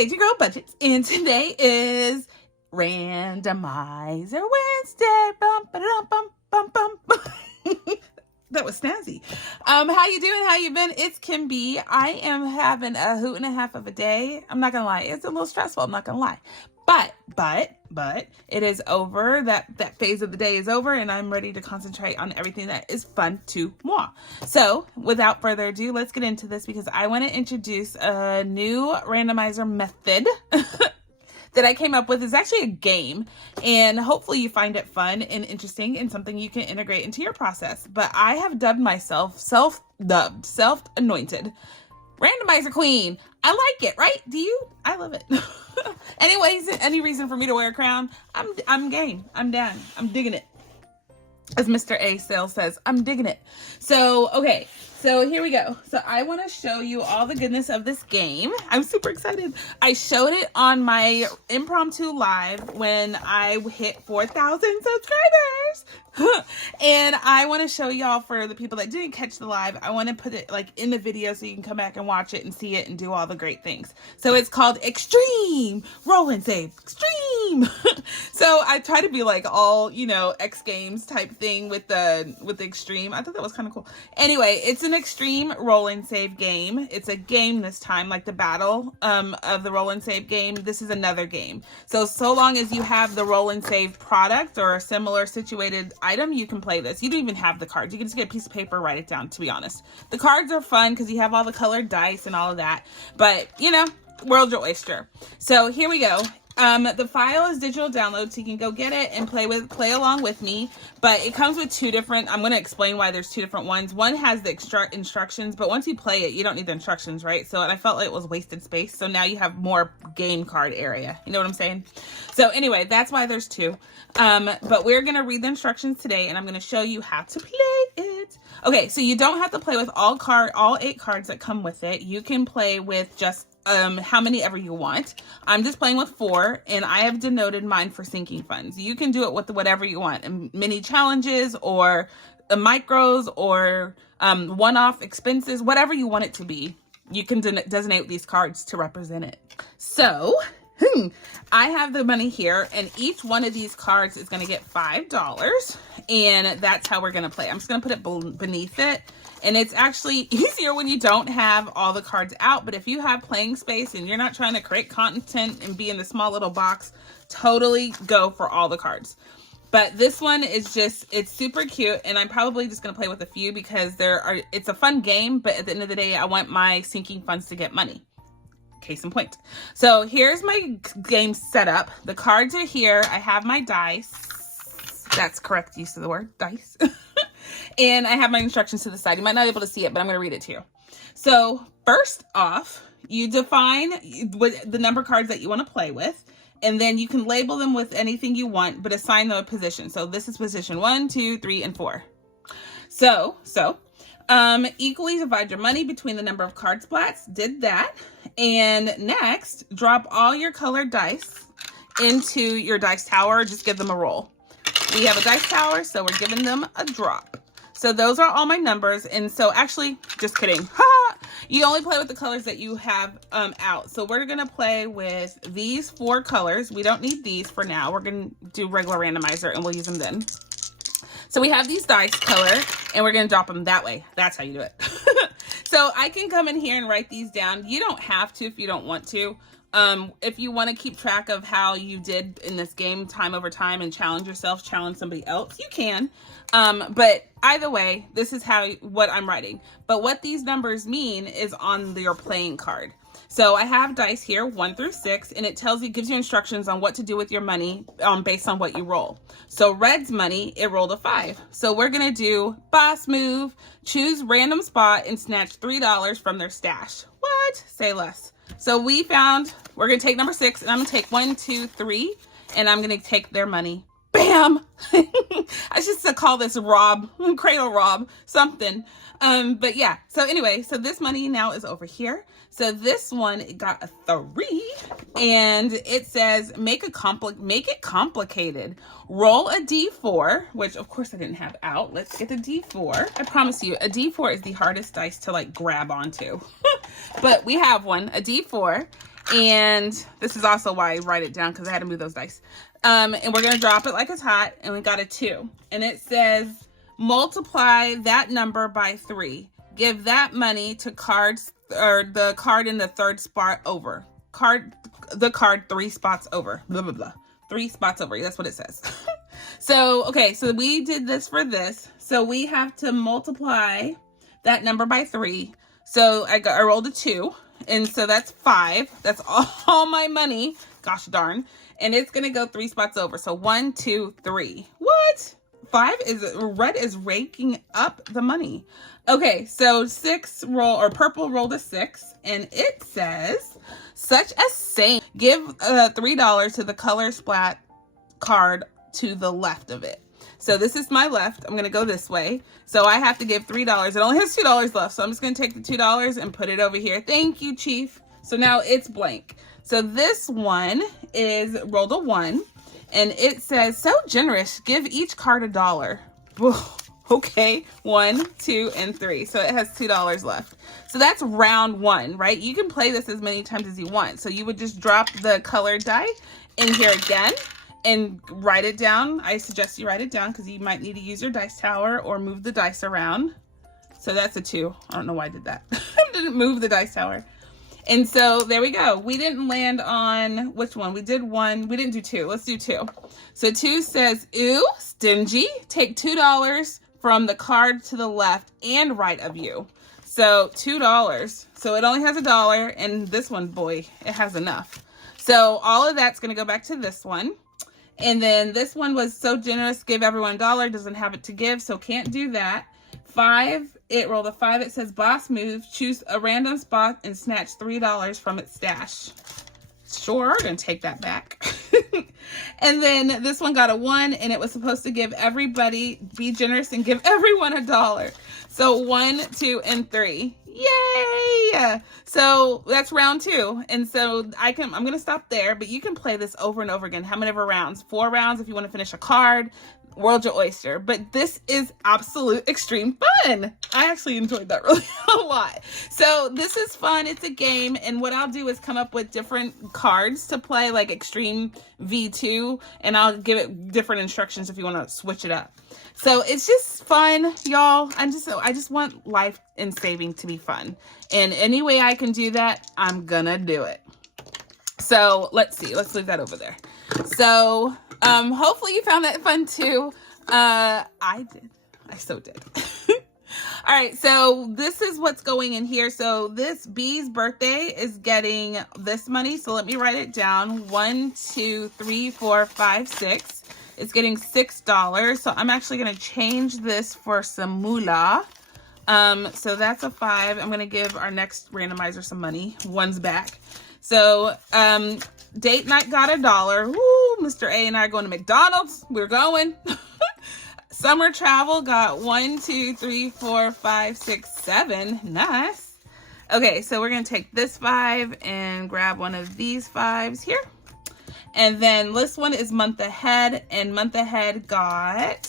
It's your girl Budgets, and today is Randomizer Wednesday. Bum, ba-dum, bum, bum, bum. That was snazzy. How you doing? How you been? It's Kim B. I am having a hoot and a half of a day. I'm not gonna lie, it's a little stressful. I'm not gonna lie, but it is over. That phase of the day is over, and I'm ready to concentrate on everything that is fun to moi. So, without further ado, let's get into this because I want to introduce a new randomizer method. That I came up with. Is actually a game, and hopefully you find it fun and interesting and something you can integrate into your process. But I have dubbed myself self-anointed randomizer queen. I like it, right? Do you? I love it. Anyways, any reason for me to wear a crown? I'm game. I'm down. I'm digging it. As Mr. A Sales says, I'm digging it. So, okay. So here we go. So I want to show you all the goodness of this game. I'm super excited. I showed it on my impromptu live when I hit 4,000 subscribers. And I want to show y'all, for the people that didn't catch the live, I want to put it like in the video so you can come back and watch it and see it and do all the great things. So it's called Extreme Roll and Save. Extreme. So I try to be like all, you know, X Games type thing with the extreme. I thought that was kind of cool. Anyway, it's an extreme roll and save game. It's a game this time, like the battle of the roll and save game. This is another game. So long as you have the roll and save product or a similar situated item, you can play this. You don't even have the cards. You can just get a piece of paper, write it down, to be honest. The cards are fun because you have all the colored dice and all of that. But, you know, world's your oyster. So here we go. The file is digital download, so you can go get it and play along with me. But it comes with two different, I'm going to explain why there's two different ones. One has the instructions, but once you play it, you don't need the instructions, right? So I felt like it was wasted space. So now you have more game card area. You know what I'm saying? So anyway, that's why there's two. But we're going to read the instructions today, and I'm going to show you how to play it. Okay, so you don't have to play with all 8 cards that come with it. You can play with just how many ever you want. I'm just playing with 4, and I have denoted mine for sinking funds. You can do it with whatever you want, mini challenges or micros or one-off expenses, whatever you want it to be. You can designate these cards to represent it. So I have the money here, and each one of these cards is going to get $5, and that's how we're going to play. I'm just going to put it beneath it. And it's actually easier when you don't have all the cards out. But if you have playing space and you're not trying to create content and be in the small little box, totally go for all the cards. But this one is just, it's super cute. And I'm probably just going to play with a few because it's a fun game. But at the end of the day, I want my sinking funds to get money. Case in point. So here's my game setup. The cards are here. I have my dice. That's correct use of the word, dice. And I have my instructions to the side. You might not be able to see it, but I'm going to read it to you. So first off, you define the number cards that you want to play with. And then you can label them with anything you want, but assign them a position. So this is position 1, 2, 3, and 4. So equally divide your money between the number of card splats. Did that. And next, drop all your colored dice into your dice tower. Just give them a roll. We have a dice tower, so we're giving them a drop. So those are all my numbers. And so actually, just kidding. You only play with the colors that you have out. So we're going to play with these 4 colors. We don't need these for now. We're going to do regular randomizer, and we'll use them then. So we have these dice color, and we're going to drop them that way. That's how you do it. So I can come in here and write these down. You don't have to if you don't want to. If you want to keep track of how you did in this game time over time and challenge yourself, challenge somebody else, you can. But either way, this is what I'm writing. But what these numbers mean is on your playing card. So I have dice here, 1 through 6, and it gives you instructions on what to do with your money based on what you roll. So red's money, it rolled a 5. So we're going to do boss move, choose random spot, and snatch $3 from their stash. What? Say less. So we're going to take number 6, and I'm going to take 1, 2, 3, and I'm going to take their money. Bam! I should call this cradle rob, something. But yeah, so anyway, so this money now is over here. So this one got a 3, and it says make it complicated. Roll a D4, which of course I didn't have out. Let's get the D4. I promise you, a D4 is the hardest dice to like grab onto. But we have one, a D4, And this is also why I write it down, because I had to move those dice. And we're going to drop it like it's hot. And we got a 2. And it says, multiply that number by 3. Give that money to cards, or the card in the third spot over. The card 3 spots over. Blah, blah, blah. 3 spots over. That's what it says. So, okay. So we did this for this. So we have to multiply that number by 3. So I rolled a 2. And so that's 5. That's all my money. Gosh darn. And it's going to go 3 spots over. So 1, 2, 3. What? 5 is, red is raking up the money. Okay, so purple rolled a 6. And it says, such a saint, give $3 to the color splat card to the left of it. So this is my left. I'm going to go this way. So I have to give $3. It only has $2 left. So I'm just going to take the $2 and put it over here. Thank you, Chief. So now it's blank. So this one is rolled a 1. And it says, so generous. Give each card $1. Okay. 1, 2, and 3. So it has $2 left. So that's round 1, right? You can play this as many times as you want. So you would just drop the colored die in here again. And write it down. I suggest you write it down because you might need to use your dice tower or move the dice around. So that's a 2. I don't know why I did that. I didn't move the dice tower. And so there we go. We didn't land on which one? We did 1. We didn't do 2. Let's do 2. So 2 says, ooh, stingy. Take $2 from the card to the left and right of you. So $2. So it only has $1. And this one, boy, it has enough. So all of that's going to go back to this one. And then this one was so generous, give everyone $1, doesn't have it to give, so can't do that. 5, it rolled a 5. It says boss move, choose a random spot and snatch $3 from its stash. Sure, I'm going to take that back. And then this one got a 1, and it was supposed to give everybody, be generous and give everyone $1. So 1, 2, and 3. Yay! So that's round 2. And so I'm going to stop there, but you can play this over and over again. How many rounds? 4 rounds if you want to finish a card. World your oyster. But this is absolute extreme fun. I actually enjoyed that really a lot. So this is fun. It's a game. And what I'll do is come up with different cards to play, like Extreme V2. And I'll give it different instructions if you want to switch it up. So it's just fun, y'all. I just want life and saving to be fun. And any way I can do that, I'm gonna do it. So let's see. Let's leave that over there. So hopefully you found that fun too. I did. I so did. All right, so this is what's going in here. So this B's birthday is getting this money. So let me write it down. 1, 2, 3, 4, 5, 6. It's getting $6. So I'm actually going to change this for some moolah. So that's a 5. I'm going to give our next randomizer some money. 1's back. So date night got $1. Woo, Mr. A and I are going to McDonald's. We're going. Summer travel got 1, 2, 3, 4, 5, 6, 7. Nice. Okay, so we're going to take this 5 and grab one of these 5s here. And then this one is month ahead, and month ahead got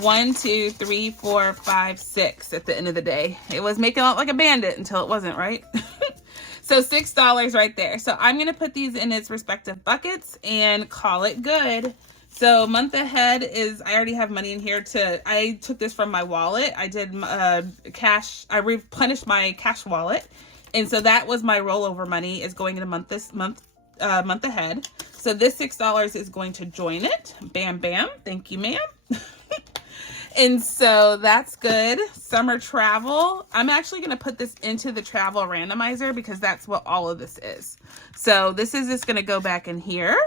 1, 2, 3, 4, 5, 6 at the end of the day. It was making out like a bandit until it wasn't, right? So $6 right there. So I'm going to put these in its respective buckets and call it good. So month ahead is, I already have money in here I took this from my wallet. I did cash. I replenished my cash wallet. And so that was my rollover money is going into month ahead. So this $6 is going to join it. Bam, bam. Thank you, ma'am. And so that's good. Summer travel. I'm actually going to put this into the travel randomizer because that's what all of this is. So this is just going to go back in here.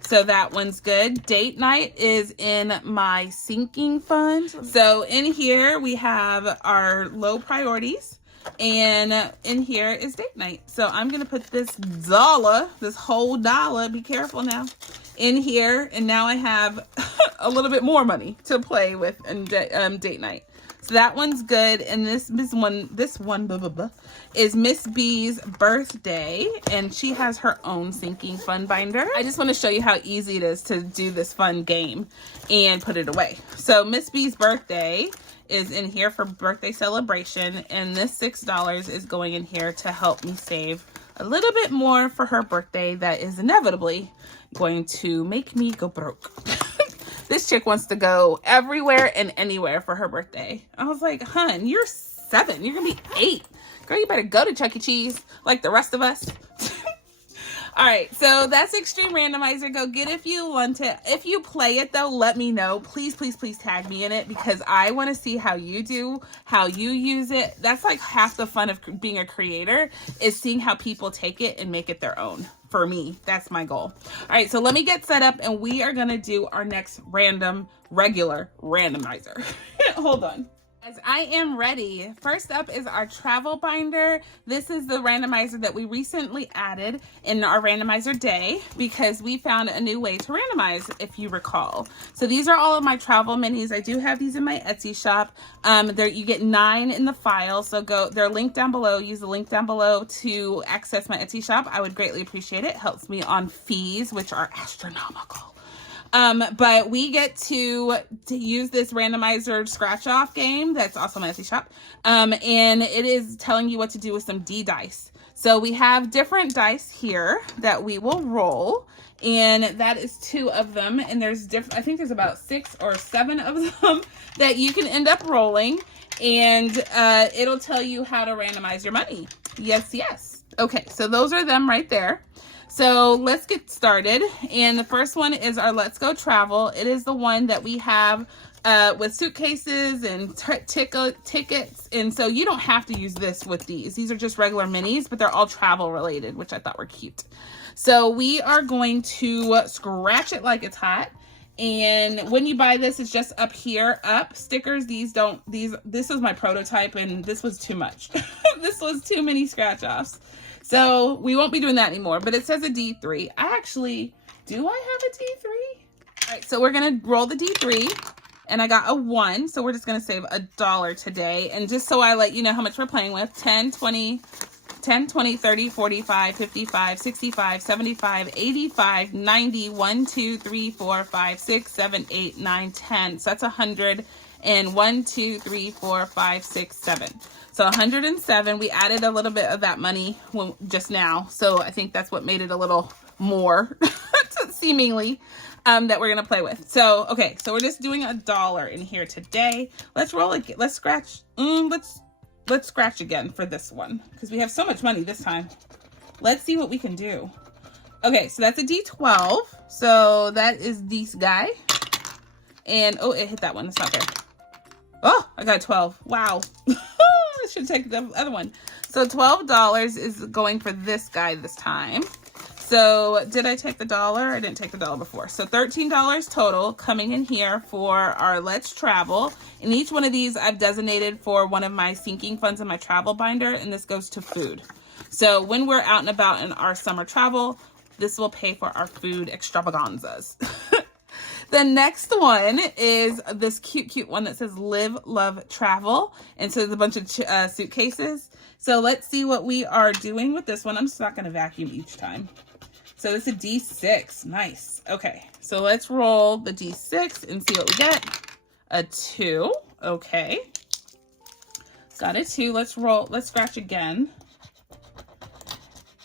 So that one's good. Date night is in my sinking fund. So in here we have our low priorities. And in here is date night. So I'm going to put this whole dollar, be careful now, in here. And now I have a little bit more money to play with in date night. So that one's good. And this one blah, blah, blah, is Miss B's birthday. And she has her own sinking fund binder. I just want to show you how easy it is to do this fun game and put it away. So Miss B's birthday is in here for birthday celebration, and this $6 is going in here to help me save a little bit more for her birthday that is inevitably going to make me go broke. This chick wants to go everywhere and anywhere for her birthday. I was like, hun, you're 7. You're going to be 8. Girl, you better go to Chuck E. Cheese like the rest of us. All right, so that's Extreme Randomizer. Go get it if you want it. If you play it, though, let me know. Please, please, please tag me in it because I want to see how you do, how you use it. That's like half the fun of being a creator is seeing how people take it and make it their own. For me, that's my goal. All right, so let me get set up and we are going to do our next regular randomizer. Hold on. As I am ready. First up is our travel binder. This is the randomizer that we recently added in our randomizer day because we found a new way to randomize, if you recall. So these are all of my travel minis. I do have these in my Etsy shop. You get 9 in the file. So they're linked down below. Use the link down below to access my Etsy shop. I would greatly appreciate it. Helps me on fees, which are astronomical. But we get to use this randomizer scratch off game that's also my Etsy shop. And it is telling you what to do with some D dice. So we have different dice here that we will roll, and that is 2 of them. And there's I think there's about 6 or 7 of them that you can end up rolling, and it'll tell you how to randomize your money. Yes, yes. Okay, so those are them right there. So let's get started. And the first one is our Let's Go Travel. It is the one that we have with suitcases and tickets. And so you don't have to use this with these. These are just regular minis, but they're all travel related, which I thought were cute. So we are going to scratch it like it's hot. And when you buy this, it's just up here, up. Stickers, this was my prototype and this was too much. This was too many scratch offs. So we won't be doing that anymore, but it says a D3. Do I have a D3? All right, so we're gonna roll the D3 and I got a 1. So we're just gonna save $1 today. And just so I let you know how much we're playing with, 10, 20, 30, 45, 55, 65, 75, 85, 90, 1, 2, 3, 4, 5, 6, 7, 8, 9, 10. So that's 100 and 1, 2, 3, 4, 5, 6, 7. So 107, we added a little bit of that money just now. So I think that's what made it a little more seemingly that we're going to play with. So, okay, so we're just doing $1 in here today. Let's roll it. Let's scratch. Let's scratch again for this one because we have so much money this time. Let's see what we can do. Okay, so that's a D12. So that is this guy. And, oh, it hit that one. That's not fair. Oh, I got a 12. Wow. I should take the other one. So $12 is going for this guy this time. So did I take the $1? I didn't take the $1 before. So $13 total coming in here for our Let's Travel. And each one of these I've designated for one of my sinking funds in my travel binder. And this goes to food. So when we're out and about in our summer travel, this will pay for our food extravaganzas. The next one is this cute one that says Live, Love, Travel. And so there's a bunch of suitcases. So let's see what we are doing with this one. I'm just not going to vacuum each time. So it's a D6. Nice. Okay. So let's roll the D6 and see what we get. A 2. Okay. Got a 2. Let's roll. Let's scratch again.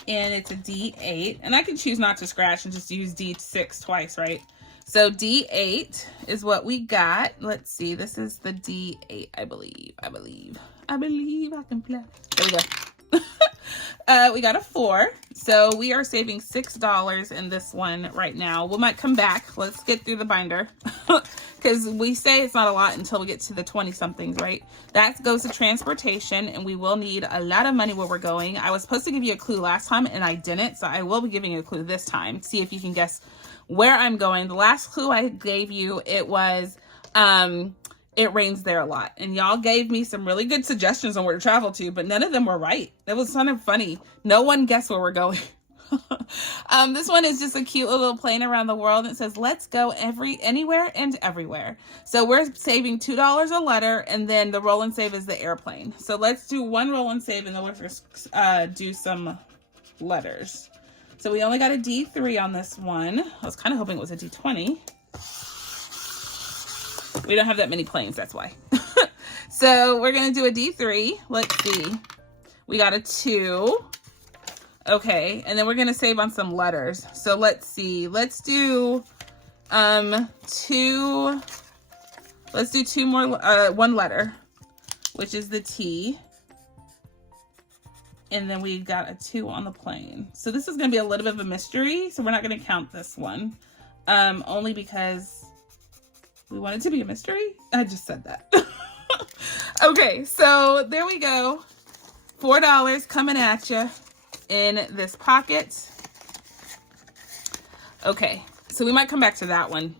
And it's a D8. And I can choose not to scratch and just use D6 twice, right? So D8 is what we got. Let's see. This is the D8, I believe. I believe I can play. There we go. We got a 4. So we are saving $6 in this one right now. We might come back. Let's get through the binder. Because we say it's not a lot until we get to the 20-somethings, right? That goes to transportation, and we will need a lot of money where we're going. I was supposed to give you a clue last time, and I didn't. So I will be giving you a clue this time. See if you can guess where I'm going. The last clue I gave you, it was it rains there a lot, and y'all gave me some really good suggestions on where to travel to, but none of them were right. It was kind of funny. No one guessed where we're going. This one is just a cute little plane around the world. It says let's go anywhere and everywhere. So we're saving $2 a letter, and then the roll and save is the airplane. So let's do one roll and save, and then we'll do some letters. So we only got a D3 on this one. I was kind of hoping it was a D20. We don't have that many planes, that's why. So we're going to do a D3. Let's see. We got a 2. Okay, and then we're gonna save on some letters. So let's see. Let's do two more, one letter, which is the T. And then we got a 2 on the plane. So this is gonna be a little bit of a mystery. So we're not gonna count this one. Only because we want it to be a mystery. I just said that. Okay, so there we go. $4 coming at you in this pocket. Okay, so we might come back to that one.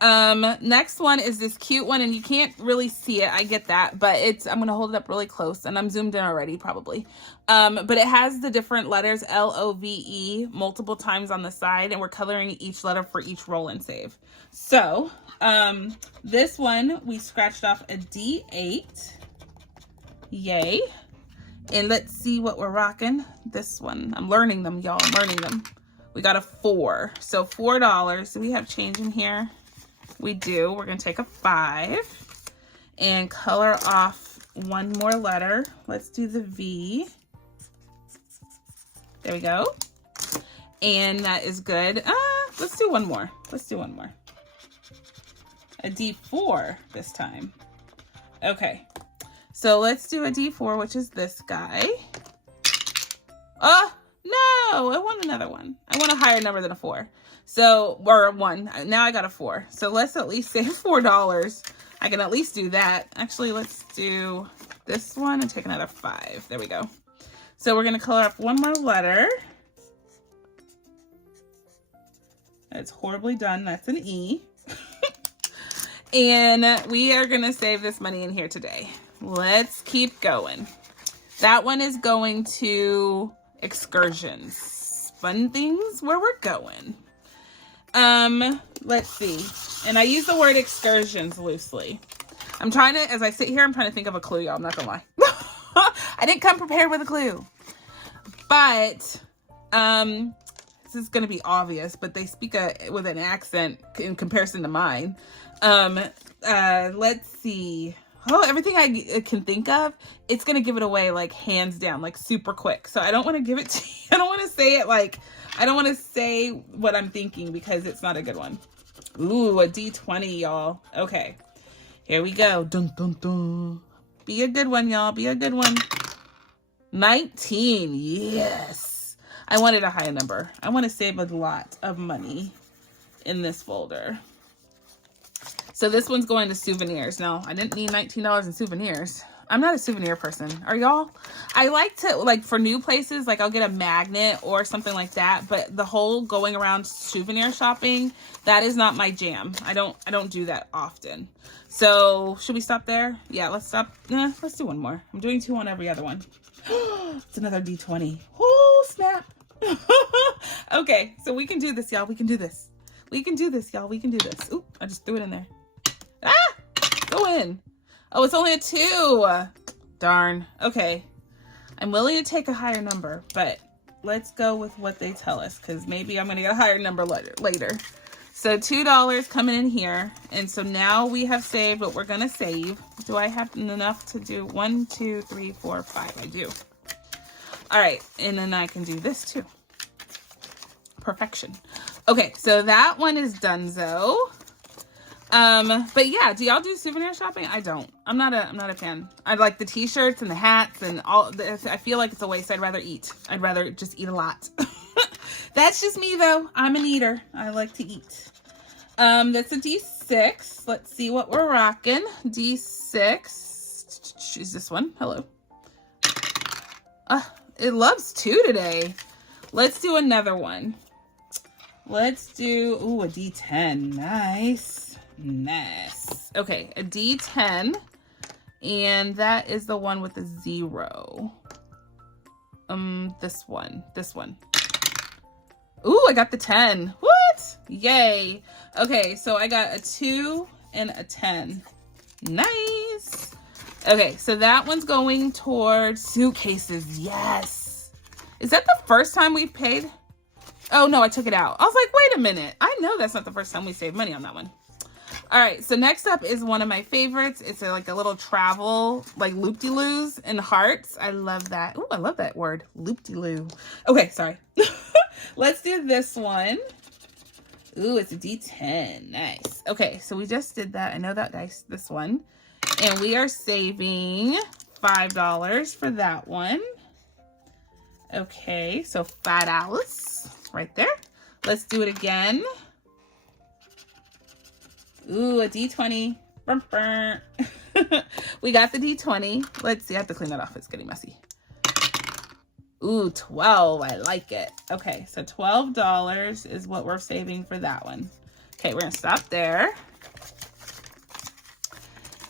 Next one is this cute one, and you can't really see it. I get that, but I'm gonna hold it up really close, and I'm zoomed in already probably. But it has the different letters LOVE multiple times on the side, and we're coloring each letter for each roll and save. So this one we scratched off a D8. Yay. And let's see what we're rocking. This one, I'm learning them, y'all. I'm learning them. We got a 4. So $4. Do we have change in here? We do. We're going to take a 5 and color off one more letter. Let's do the V. There we go. And that is good. Let's do one more. Let's do one more. A D4 this time. Okay. So let's do a D4, which is this guy. Oh, no, I want another one. I want a higher number than a 4. So, or a 1. Now I got a 4. So let's at least save $4. I can at least do that. Actually, let's do this one and take another 5. There we go. So we're going to color up one more letter. It's horribly done. That's an E. And we are going to save this money in here today. Let's keep going. That one is going to excursions. Fun things where we're going. Let's see. And I use the word excursions loosely. I'm trying to, as I sit here, I'm trying to think of a clue, y'all. I'm not gonna lie. I didn't come prepared with a clue. But, this is gonna be obvious, but they speak with an accent in comparison to mine. Let's see. Oh, everything I can think of, it's going to give it away, like, hands down, like, super quick. So I don't want to give it to you. I don't want to say it, like, I don't want to say what I'm thinking because it's not a good one. Ooh, a D20, y'all. Okay. Here we go. Dun, dun, dun. Be a good one, y'all. Be a good one. 19. Yes. I wanted a high number. I want to save a lot of money in this folder. So this one's going to souvenirs. Now, I didn't need $19 in souvenirs. I'm not a souvenir person. Are y'all? I like to, like, for new places, like, I'll get a magnet or something like that. But the whole going around souvenir shopping, that is not my jam. I don't do that often. So, should we stop there? Yeah, let's stop. Let's do one more. I'm doing 2 on every other one. It's another D20. Oh, snap. Okay, so we can do this, y'all. We can do this. We can do this, y'all. We can do this. Oop, I just threw it in there. Ah! Go in. Oh, it's only a 2. Darn. Okay. I'm willing to take a higher number, but let's go with what they tell us, because maybe I'm going to get a higher number later. So $2 coming in here. And so now we have saved what we're going to save. Do I have enough to do 1, 2, 3, 4, 5? I do. All right. And then I can do this too. Perfection. Okay. So that one is donezo. But yeah, do y'all do souvenir shopping? I don't. I'm not a fan. I like the t-shirts and the hats and all this. I feel like it's a waste. I'd rather eat. I'd rather just eat a lot. That's just me though. I'm an eater. I like to eat. That's a D6. Let's see what we're rocking. D6. Choose this one. Hello. It loves 2 today. Let's do another one. Let's do, ooh, a D10. Nice. Nice. Okay, a D10, and that is the one with the 0. This one. Ooh, I got the 10. What? Yay. Okay, so I got a 2 and a 10. Nice. Okay, so that one's going towards suitcases. Yes. Is that the first time we've paid? Oh, no, I took it out. I was like, wait a minute. I know that's not the first time we saved money on that one. All right, so next up is one of my favorites. It's like a little travel, like loop-de-loos and hearts. I love that. Ooh, I love that word, loop-de-loo. Okay, sorry. Let's do this one. Ooh, it's a D10. Nice. Okay, so we just did that. I know that dice, this one. And we are saving $5 for that one. Okay, so $5 right there. Let's do it again. Ooh, a D20. We got the D20. Let's see. I have to clean that off. It's getting messy. Ooh, 12. I like it. Okay, so $12 is what we're saving for that one. Okay, we're going to stop there.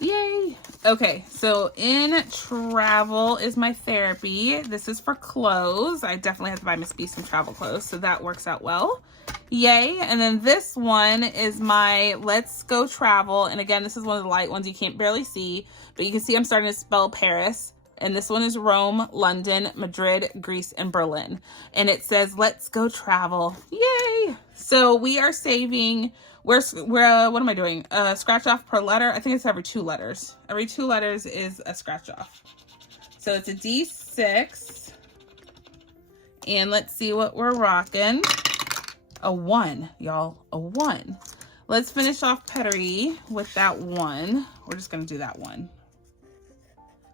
Yay. Okay, so in travel is my therapy. This is for clothes. I definitely have to buy Miss B some travel clothes, so that works out well. Yay. And then this one is my Let's Go Travel. And again, this is one of the light ones you can't barely see, but you can see I'm starting to spell Paris. And this one is Rome, London, Madrid, Greece, and Berlin. And it says, let's go travel. Yay. So we are saving, we're what am I doing? Scratch off per letter. I think it's every 2 letters. Every 2 letters is a scratch off. So it's a D6. And let's see what we're rocking. A 1, y'all, a 1. Let's finish off Paris with that 1. We're just gonna do that 1.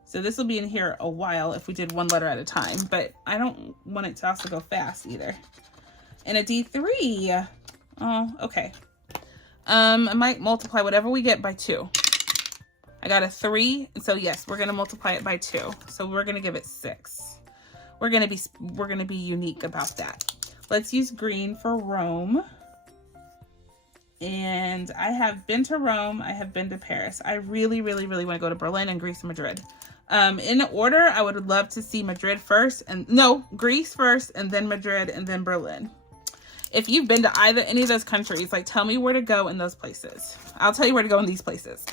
So this will be in here a while if we did 1 letter at a time, but I don't want it to also go fast either. And a D3. Oh, okay. I might multiply whatever we get by 2. I got a 3, and so yes, we're gonna multiply it by 2. So we're gonna give it 6. We're gonna be unique about that. Let's use green for Rome. And I have been to Rome. I have been to Paris. I really, really, really want to go to Berlin and Greece and Madrid. In order, I would love to see Madrid first, and no, Greece first, and then Madrid, and then Berlin. If you've been to any of those countries, like, tell me where to go in those places. I'll tell you where to go in these places.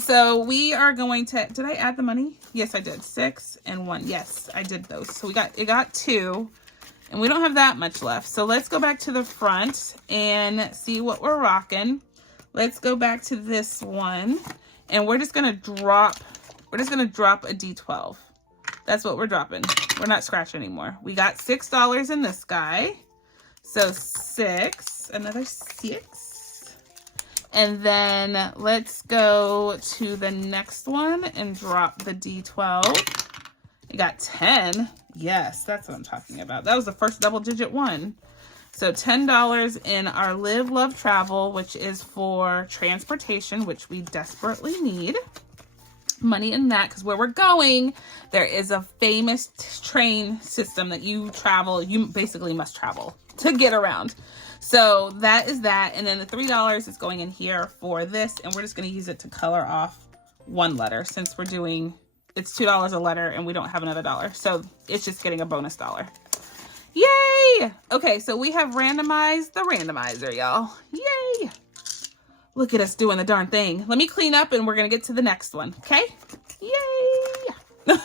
So we are going to, did I add the money? Yes, I did. 6 and 1. Yes, I did those. So it got 2, and we don't have that much left. So let's go back to the front and see what we're rocking. Let's go back to this one, and we're just going to drop a D12. That's what we're dropping. We're not scratching anymore. We got $6 in this guy. So 6, another 6. And then let's go to the next one and drop the D12. You got 10. Yes, that's what I'm talking about. That was the first double-digit one. So $10 in our Live, Love, Travel, which is for transportation, which we desperately need. Money in that, because where we're going, there is a famous train system that you basically must travel to get around. So that is that. And then the $3 is going in here for this, and we're just going to use it to color off 1 letter, since we're doing, it's $2 a letter and we don't have another dollar. So it's just getting a bonus dollar. Yay! Okay, so we have randomized the randomizer, y'all. Yay! Look at us doing the darn thing. Let me clean up and we're going to get to the next one, okay? Yay!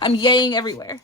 I'm yaying everywhere.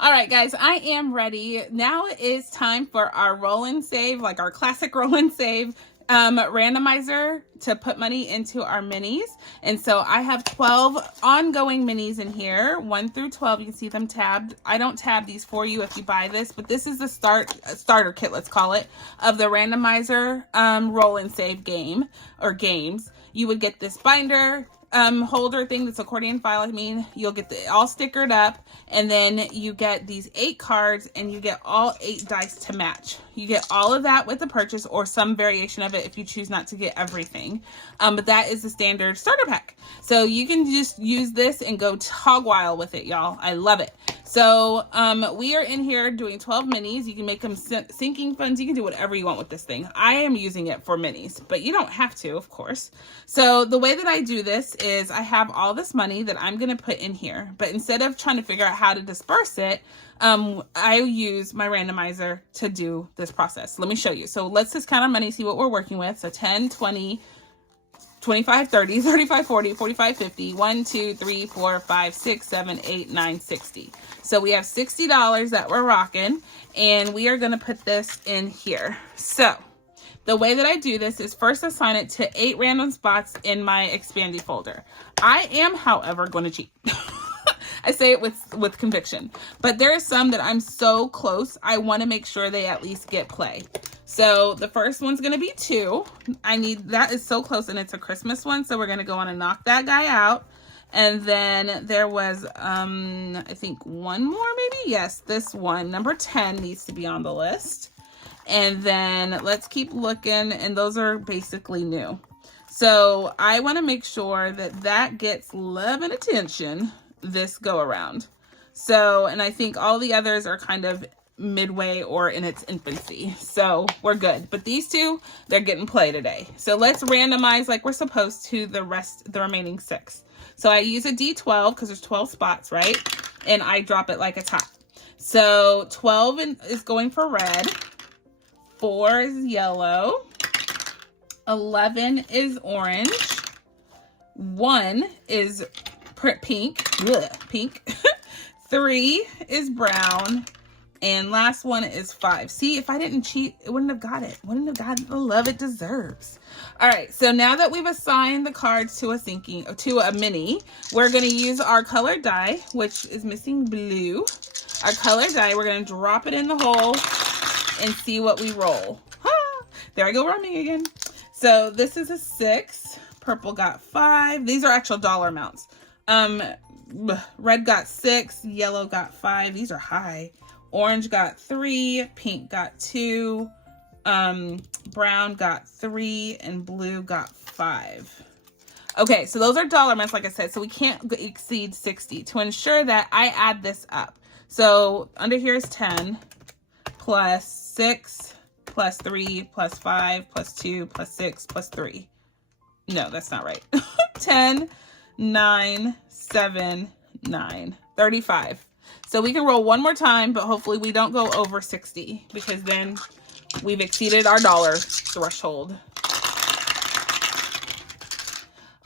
All right, guys, I am ready. Now it is time for our roll and save, like our classic roll and save randomizer to put money into our minis. And so I have 12 ongoing minis in here, 1 through 12. You can see them tabbed. I don't tab these for you if you buy this, but this is the starter kit, let's call it, of the randomizer roll and save game or games. You would get this binder holder thing, that's accordion file. I mean, you'll get the all stickered up, and then you get these 8 cards, and you get all 8 dice to match. You get all of that with the purchase, or some variation of it if you choose not to get everything. But that is the standard starter pack. So you can just use this and go hog wild with it, y'all. I love it. So we are in here doing 12 minis. You can make them sinking funds. You can do whatever you want with this thing. I am using it for minis, but you don't have to, of course. So the way that I do this is I have all this money that I'm going to put in here, but instead of trying to figure out how to disperse it, I use my randomizer to do this process. Let me show you. So let's just count our money, see what we're working with. So 10, 20, 25, 30, 35, 40, 45, 50, 1, 2, 3, 4, 5, 6, 7, 8, 9, 60. So we have $60 that we're rocking, and we are going to put this in here. So the way that I do this is first assign it to 8 random spots in my Expandy folder. I am, however, going to cheat. I say it with conviction, but there are some that I'm so close, I want to make sure they at least get play. So the first one's going to be 2. That is so close, and it's a Christmas one, so we're going to go on and knock that guy out. And then there was, I think one more maybe? Yes, this one. Number 10 needs to be on the list. And then let's keep looking, and those are basically new. So I want to make sure that that gets love and attention this go around. So, and I think all the others are kind of midway or in its infancy. So we're good. But these 2, they're getting play today. So let's randomize like we're supposed to the remaining 6. So I use a D12 because there's 12 spots, right? And I drop it like a top. So 12 is going for red. 4 is yellow. 11 is orange. 1 is pink. Pink. 3 is brown. And last one is 5. See, if I didn't cheat, it wouldn't have got it. Wouldn't have gotten the love it deserves. All right, so now that we've assigned the cards to a mini, we're going to use our colored die, which is missing blue. Our colored die, we're going to drop it in the hole and see what we roll. There I go roaming again. So this is a 6. Purple got 5. These are actual dollar amounts. Red got 6. Yellow got 5. These are high. Orange got 3. Pink got 2. Brown got 3. And blue got 5. Okay, so those are dollar amounts, like I said. So we can't exceed 60. To ensure that, I add this up. So under here is 10 plus 6 plus 3 plus 5 plus 2 plus 6 plus 3. No, that's not right. 10, 9, 7, 9, 35. So we can roll one more time, but hopefully we don't go over 60 because then we've exceeded our dollar threshold.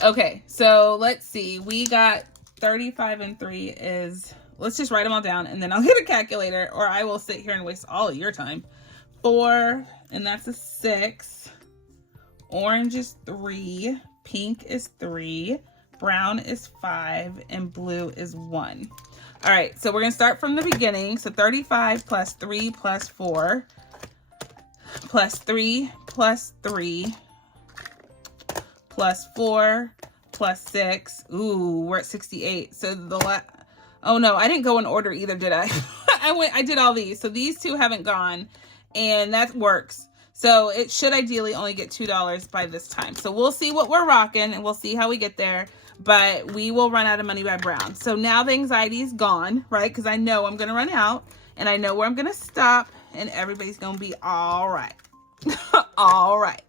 Okay, so let's see. We got 35 and 3 is, let's just write them all down and then I'll get a calculator or I will sit here and waste all of your time. 4, and that's a 6. Orange is 3. Pink is 3. Brown is 5. And blue is 1. All right, so we're going to start from the beginning. So 35 plus 3 plus 4 plus 3 plus 3 plus 4 plus 6. Ooh, we're at 68. So oh no, I didn't go in order either, did I? I did all these. So these 2 haven't gone, and that works. So it should ideally only get $2 by this time. So we'll see what we're rocking and we'll see how we get there. But we will run out of money by brown. So now the anxiety is gone, right? Because I know I'm going to run out and I know where I'm going to stop and everybody's going to be all right. All right.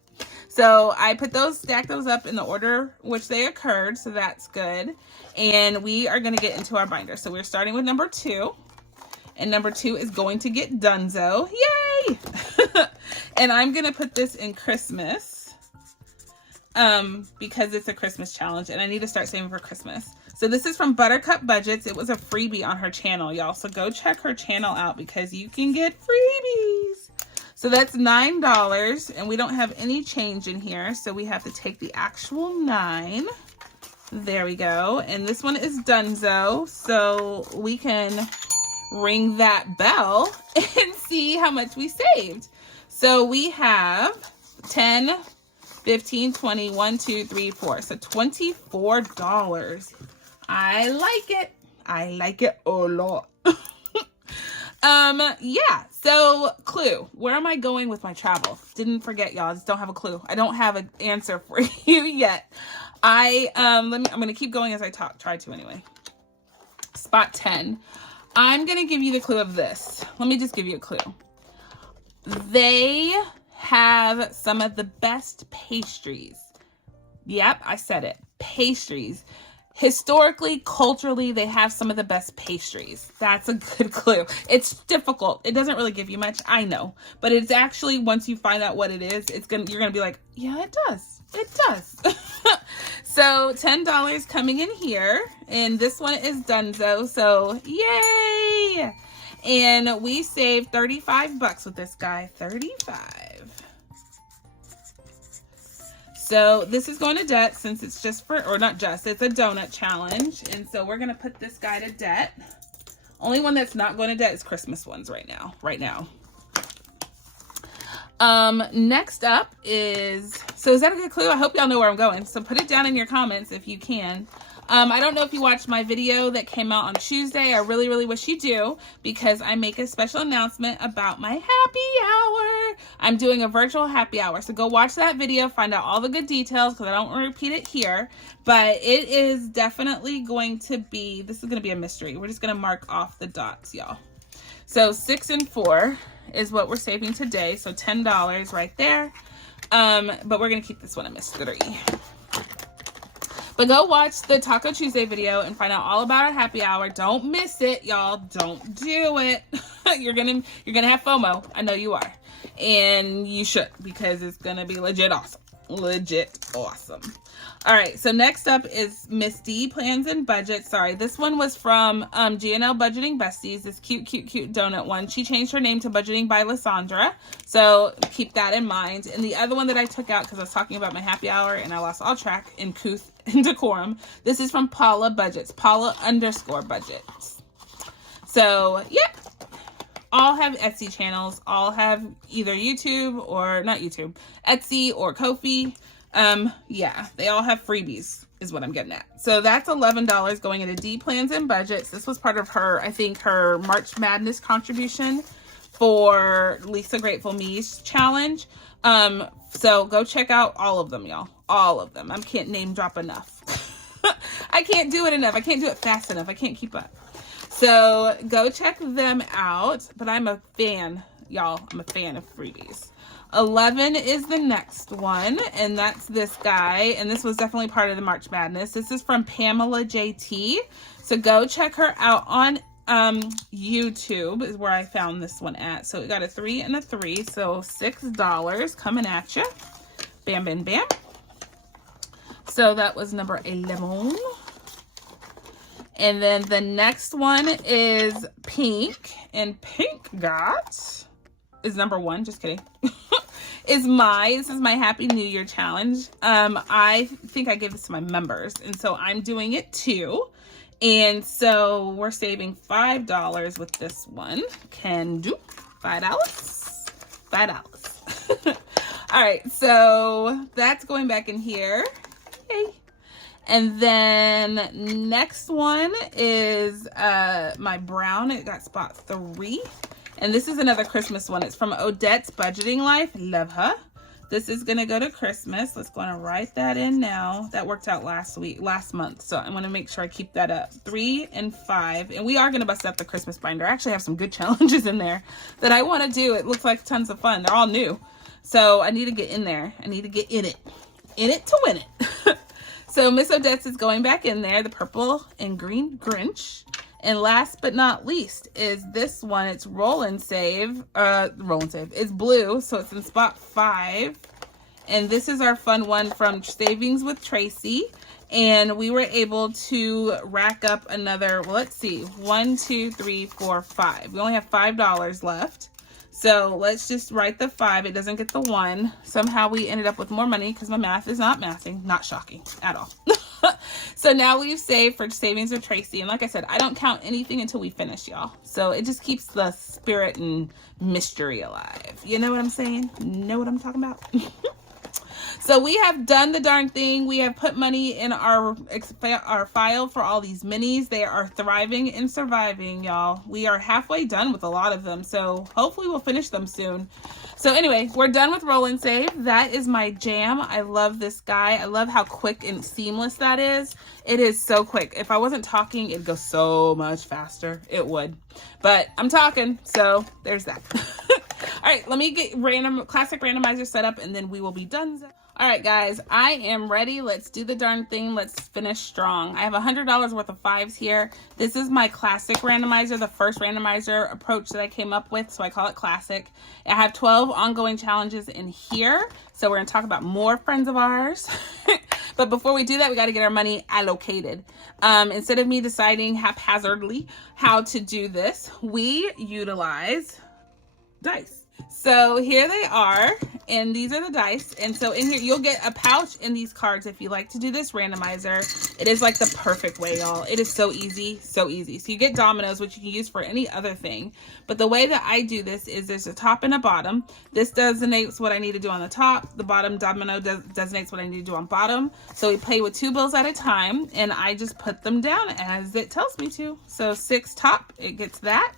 So I stack those up in the order which they occurred. So that's good. And we are going to get into our binder. So we're starting with number 2. And number 2 is going to get Dunzo. Yay! And I'm going to put this in Christmas. Because it's a Christmas challenge and I need to start saving for Christmas. So this is from Buttercup Budgets. It was a freebie on her channel, y'all. So go check her channel out because you can get freebies. So that's $9 and we don't have any change in here. So we have to take the actual 9. There we go. And this one is Dunzo. So we can ring that bell and see how much we saved. So we have 10, 15, 20, 1, 2, 3, 4. So $24. I like it. I like it a lot. Yeah. So clue. Where am I going with my travel? Didn't forget, y'all. Just don't have a clue. I don't have an answer for you yet. I'm gonna keep going as I try to anyway. Spot 10. I'm gonna give you the clue of this. Let me just give you a clue. They have some of the best pastries. Yep, I said it. Pastries. Historically, culturally, they have some of the best pastries. That's a good clue. It's difficult. It doesn't really give you much, I know. But it's actually, once you find out what it is, you're gonna be like, yeah, it does. It does. So $10 coming in here. And this one is Dunzo. So yay! And we saved $35 with this guy. 35. So this is going to debt since it's just for, or not just, it's a donut challenge. And so we're going to put this guy to debt. Only one that's not going to debt is Christmas ones right now. Next up is, so is that a good clue? I hope y'all know where I'm going. So put it down in your comments if you can. I don't know if you watched my video that came out on Tuesday. I really, really wish you do, because I make a special announcement about my happy hour. I'm doing a virtual happy hour. So go watch that video, find out all the good details, because I don't want to repeat it here. But it is definitely going to be, this is going to be a mystery. We're just going to mark off the dots, y'all. So 6 and 4 is what we're saving today. So $10 right there. But we're going to keep this one a mystery. But go watch the Taco Tuesday video and find out all about our happy hour. Don't miss it, y'all. Don't do it. You're gonna have FOMO. I know you are. And you should, because it's gonna be legit awesome. Legit awesome. All right, so next up is Miss D Plans and Budgets. Sorry, this one was from GNL Budgeting Besties, this cute donut one. She changed her name to Budgeting by Lysandra, so keep that in mind. And the other one that I took out because I was talking about my happy hour and I lost all track in couth and decorum. This is from Paula Budgets, Paula_Budgets. So, yep. All have Etsy channels. All have either YouTube or, not YouTube, Etsy or Ko-fi. Yeah, they all have freebies is what I'm getting at. So that's $11 going into D Plans and Budgets. This was part of her, I think, her March Madness contribution for Lisa Grateful Me's challenge. So go check out all of them, y'all. All of them. I can't name drop enough. I can't do it enough. I can't do it fast enough. I can't keep up. So go check them out. But I'm a fan, y'all. I'm a fan of freebies. 11 is the next one, and that's this guy, and this was definitely part of the March Madness. This is from Pamela JT. So go check her out on YouTube is where I found this one at. So we got a 3 and a 3, so $6 coming at you. Bam, bam, bam. So that was number 11. And then the next one is Pink, and Pink is number 1, just kidding. This is my Happy New Year challenge. I think I gave this to my members, and so I'm doing it too. And so we're saving $5 with this one. Can do $5. $5. All right, so that's going back in here. Yay. And then next one is my brown. It got spot 3. And this is another Christmas one. It's from Odette's Budgeting Life. Love her. This is going to go to Christmas. Let's go and write that in now. That worked out last month. So I'm going to make sure I keep that up. 3 and 5. And we are going to bust up the Christmas binder. I actually have some good challenges in there that I want to do. It looks like tons of fun. They're all new. So I need to get in there. I need to get in it. In it to win it. So Miss Odette's is going back in there. The purple and green Grinch. And last but not least is this one. It's Roll and Save. It's blue, so it's in spot 5. And this is our fun one from Savings with Tracy. And we were able to rack up another, well, let's see, 1, 2, 3, 4, 5. We only have $5 left. So let's just write the 5. It doesn't get the 1. Somehow we ended up with more money because my math is not mathing. Not shocking at all. So now we've saved for Savings with Tracy. And like I said, I don't count anything until we finish, y'all. So it just keeps the spirit and mystery alive. You know what I'm saying? Know what I'm talking about? So we have done the darn thing. We have put money in our file for all these minis. They are thriving and surviving, y'all. We are halfway done with a lot of them. So hopefully we'll finish them soon. So anyway, we're done with Roll and Save. That is my jam. I love this guy. I love how quick and seamless that is. It is so quick. If I wasn't talking, it'd go so much faster. It would. But I'm talking, so there's that. All right, let me get classic randomizer set up, and then we will be done. All right, guys, I am ready. Let's do the darn thing. Let's finish strong. I have $100 worth of 5s here. This is my classic randomizer, the first randomizer approach that I came up with, so I call it classic. I have 12 ongoing challenges in here, so we're going to talk about more friends of ours. But before we do that, we got to get our money allocated. Instead of me deciding haphazardly how to do this, we utilize dice. So here they are, and these are the dice. And so in here, you'll get a pouch in these cards if you like to do this randomizer. It is like the perfect way, y'all. It is so easy, so easy. So you get dominoes, which you can use for any other thing. But the way that I do this is there's a top and a bottom. This designates what I need to do on the top. The bottom domino designates what I need to do on bottom. So we play with 2 bills at a time, and I just put them down as it tells me to. So 6 top, it gets that.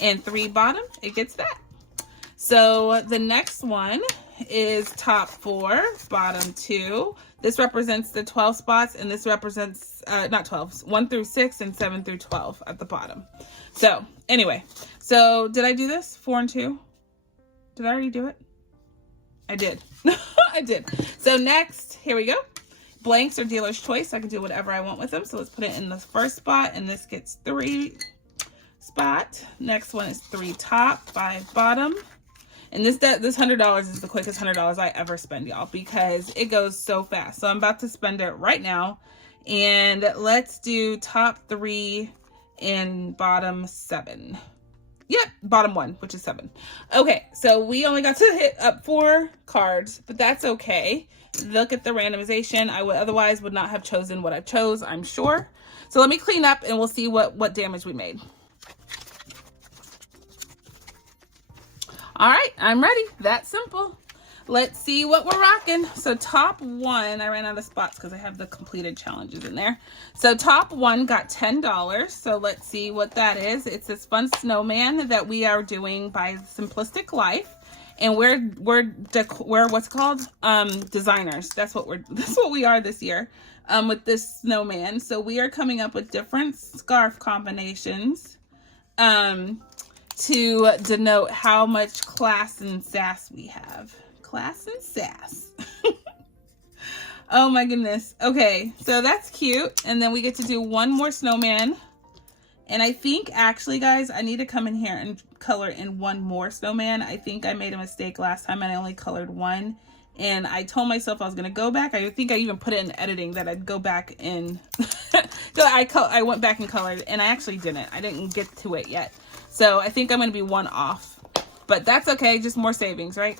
And 3 bottom, it gets that. So the next one is top 4, bottom 2. This represents the 12 spots, and this represents, not 12, 1 through 6 and 7 through 12 at the bottom. So anyway, so did I do this? 4 and 2? Did I already do it? I did. I did. So next, here we go. Blanks are dealer's choice. I can do whatever I want with them. So let's put it in the first spot, and this gets 3 spot. Next one is 3 top, 5 bottom. And this $100 is the quickest $100 I ever spend, y'all, because it goes so fast. So I'm about to spend it right now. And let's do top 3 and bottom 7. Yep, bottom 1, which is 7. Okay, so we only got to hit up 4 cards, but that's okay. Look at the randomization. I would otherwise would not have chosen what I chose, I'm sure. So let me clean up and we'll see what damage we made. All right, I'm ready. That's simple. Let's see what we're rocking. So top 1, I ran out of spots because I have the completed challenges in there. So top 1 got $10. So let's see what that is. It's this fun snowman that we are doing by Simplistic Life. And we're what's called designers. That's what we are this year with this snowman. So we are coming up with different scarf combinations to denote how much class and sass we have. Class and sass. Oh my goodness. Okay, so that's cute. And then we get to do one more snowman. And I think actually, guys, I need to come in here and color in one more snowman. I think I made a mistake last time and I only colored 1. And I told myself I was going to go back. I think I even put it in editing that I'd go back and I went back and colored, and I actually didn't. I didn't get to it yet. So I think I'm going to be 1 off, but that's okay. Just more savings, right?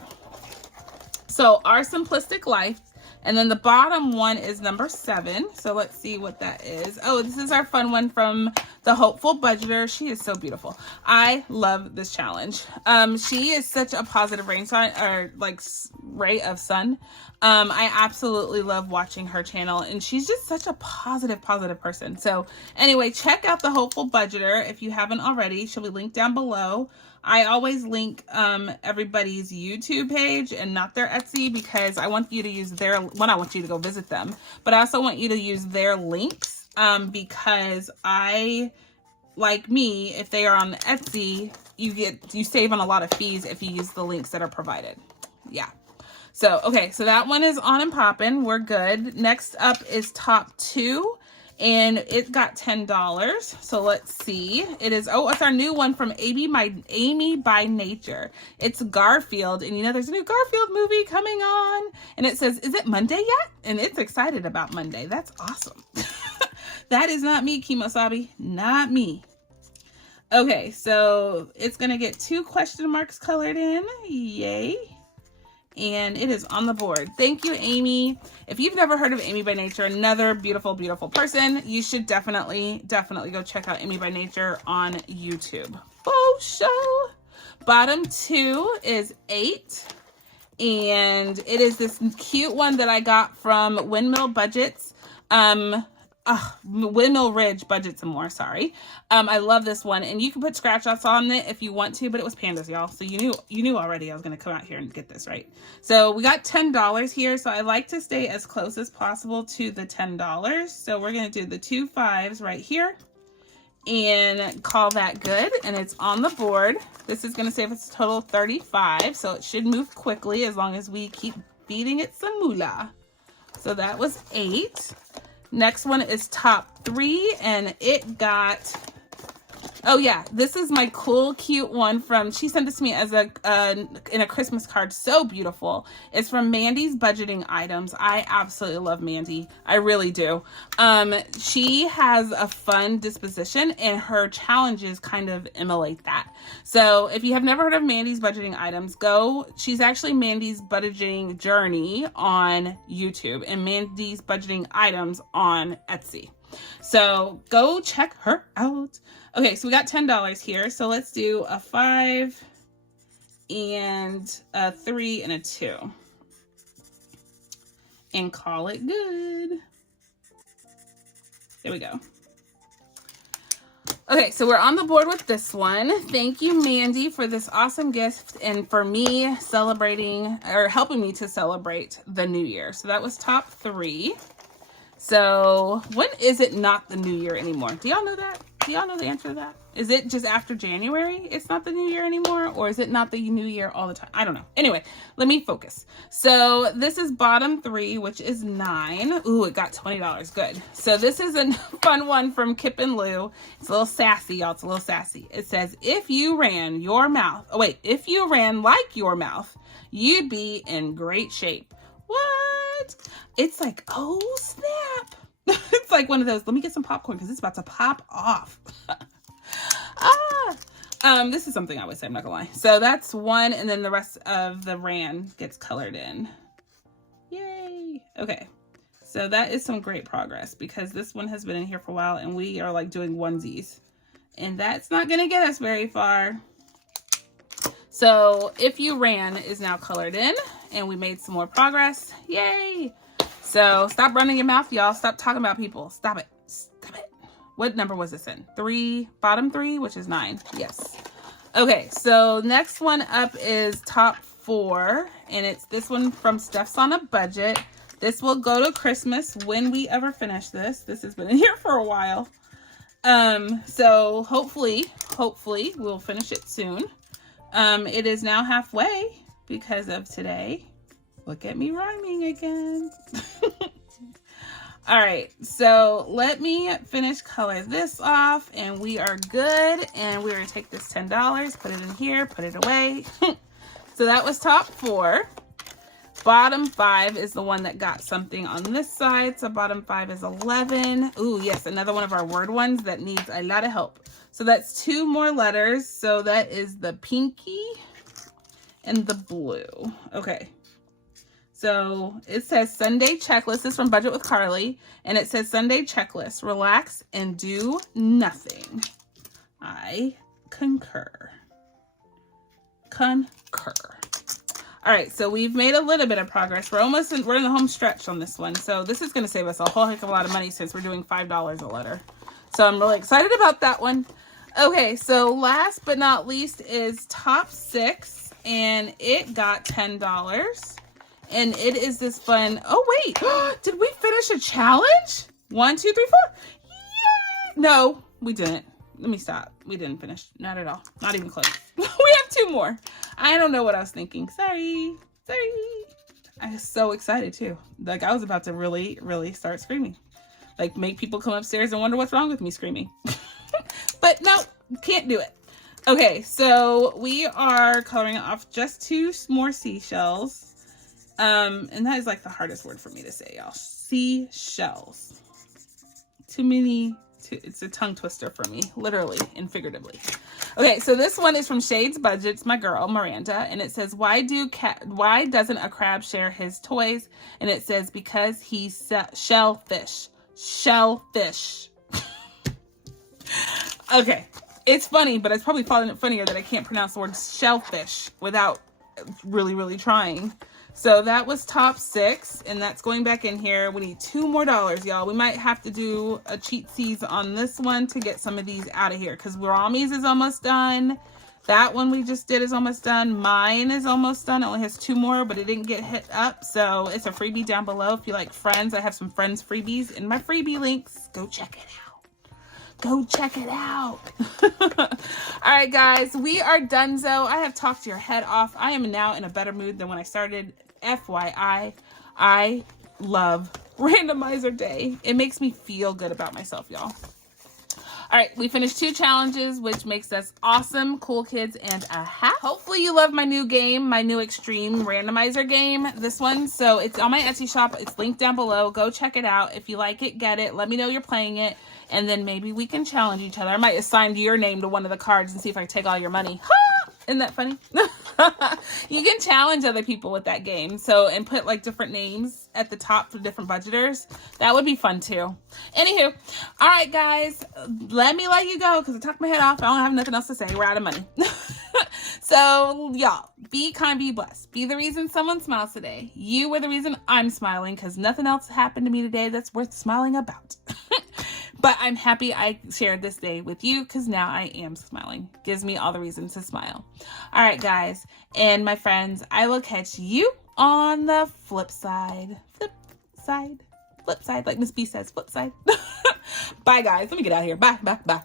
So our Simplistic Life, and then the bottom one is number 7. So let's see what that is. Oh, this is our fun one from the Hopeful Budgeter. She is so beautiful. I love this challenge. She is such a positive ray of sun. I absolutely love watching her channel, and she's just such a positive person. So anyway, check out the Hopeful Budgeter if you haven't already. She'll be linked down below. I always link everybody's YouTube page and not their Etsy, because I want you to use their, I want you to go visit them, but I also want you to use their links because like me, if they are on Etsy, you save on a lot of fees if you use the links that are provided. Yeah. So, okay, so that one is on and popping. We're good. Next up is top 2. And it got $10. So let's see. It is, it's our new one from Amy by Nature. It's Garfield. And you know, there's a new Garfield movie coming on. And it says, is it Monday yet? And it's excited about Monday. That's awesome. That is not me, Kimosabi. Not me. Okay, so it's going to get 2 question marks colored in. Yay. And it is on the board. Thank you, Amy. If you've never heard of Amy by Nature, another beautiful person, you should definitely go check out Amy by Nature on YouTube. Oh, show. Bottom 2 is 8. And it is this cute one that I got from Windmill Budgets. Windmill Ridge Budgets and More, sorry. I love this one, and you can put scratch offs on it if you want to, but it was pandas, y'all. So you knew already I was going to come out here and get this, right? So we got $10 here. So I like to stay as close as possible to the $10. So we're going to do the 2 5s right here and call that good. And it's on the board. This is going to save us a total of 35. So it should move quickly as long as we keep feeding it some moolah. So that was 8. Next one is top 3, and it got Oh yeah, this is my cool, cute one from, she sent this to me as a, in a Christmas card. So beautiful. It's from Mandy's Budgeting Items. I absolutely love Mandy. I really do. She has a fun disposition and her challenges kind of emulate that. So if you have never heard of Mandy's Budgeting Items, she's actually Mandy's Budgeting Journey on YouTube and Mandy's Budgeting Items on Etsy. So go check her out. Okay, so we got $10 here. So let's do a 5 and a 3 and a 2. And call it good. There we go. Okay, so we're on the board with this one. Thank you, Mandy, for this awesome gift and for me celebrating or helping me to celebrate the new year. So that was top 3. So when is it not the new year anymore? Do y'all know that? Do y'all know the answer to that? Is it just after January it's not the new year anymore? Or is it not the new year all the time? I don't know. Anyway, let me focus. So this is bottom 3, which is 9. Ooh, it got $20. Good. So this is a fun one from Kip and Lou. It's a little sassy, y'all. It's a little sassy. It says, if you ran if you ran like your mouth, you'd be in great shape. What? It's like, oh snap. It's like one of those, let me get some popcorn because it's about to pop off. This is something I would say, I'm not gonna lie. So that's 1, and then the rest of the RAN gets colored in. Yay. Okay. So that is some great progress because this one has been in here for a while and we are like doing onesies. And that's not gonna get us very far. So if you ran is now colored in and we made some more progress. Yay. So stop running your mouth, y'all. Stop talking about people. Stop it. Stop it. What number was this in? 3, bottom 3, which is 9. Yes. Okay, so next one up is top 4. And it's this one from Steph's on a Budget. This will go to Christmas when we ever finish this. This has been in here for a while. So hopefully we'll finish it soon. It is now halfway because of today. Look at me rhyming again. All right, so let me finish color this off and we are good. And we're gonna take this $10, put it in here, put it away. So that was top 4. Bottom 5 is the one that got something on this side. So bottom 5 is 11. Ooh, yes, another one of our word ones that needs a lot of help. So that's 2 more letters. So that is the pinky and the blue. Okay. So it says Sunday checklist. This is from Budget with Carly. And it says Sunday checklist. Relax and do nothing. I concur. Concur. All right, so we've made a little bit of progress. We're in the home stretch on this one. So this is going to save us a whole heck of a lot of money since we're doing $5 a letter. So I'm really excited about that one. Okay, so last but not least is top 6. And it got $10. And it is this fun. Oh, wait. Did we finish a challenge? 1, 2, 3, 4. Yeah. No, we didn't. Let me stop. We didn't finish. Not at all. Not even close. We have 2 more. I don't know what I was thinking. Sorry. I was so excited too. Like I was about to really, really start screaming. Like make people come upstairs and wonder what's wrong with me screaming. But no, can't do it. Okay, so we are coloring off just 2 more seashells. And that is like the hardest word for me to say, y'all. Seashells. It's a tongue twister for me, literally and figuratively. Okay, so this one is from KimmiesBudgets, my girl, Miranda. And it says, why doesn't a crab share his toys? And it says, because he's shellfish. Shellfish. Okay, it's funny, but it's probably funnier that I can't pronounce the word shellfish without really, really trying. So that was top 6, and that's going back in here. We need 2 more dollars, y'all. We might have to do a cheatsies on this one to get some of these out of here because Rami's is almost done. That one we just did is almost done. Mine is almost done. It only has 2 more, but it didn't get hit up. So it's a freebie down below. If you like Friends, I have some Friends freebies in my freebie links. Go check it out. Go check it out. All right, guys, we are donezo. I have talked your head off. I am now in a better mood than when I started. FYI, I love randomizer day. It makes me feel good about myself, y'all. All All right, we finished 2 challenges, which makes us awesome, cool kids and a half. Hopefully you love my new game, my new Extreme Randomizer game, this one. So it's on my Etsy shop. It's linked down below. Go check it out. If you like it, get it. Let me know you're playing it. And then maybe we can challenge each other. I might assign your name to one of the cards and see if I can take all your money. Ha! Isn't that funny? You can challenge other people with that game. So, and put like different names at the top for different budgeters. That would be fun too. Anywho, all right, guys, let me let you go because I talked my head off. I don't have nothing else to say. We're out of money. So, y'all, be kind, be blessed. Be the reason someone smiles today. You were the reason I'm smiling because nothing else happened to me today that's worth smiling about. But I'm happy I shared this day with you because now I am smiling. Gives me all the reasons to smile. All right, guys. And my friends, I will catch you on the flip side. Flip side. Flip side. Like Miss B says, flip side. Bye, guys. Let me get out of here. Bye, bye, bye.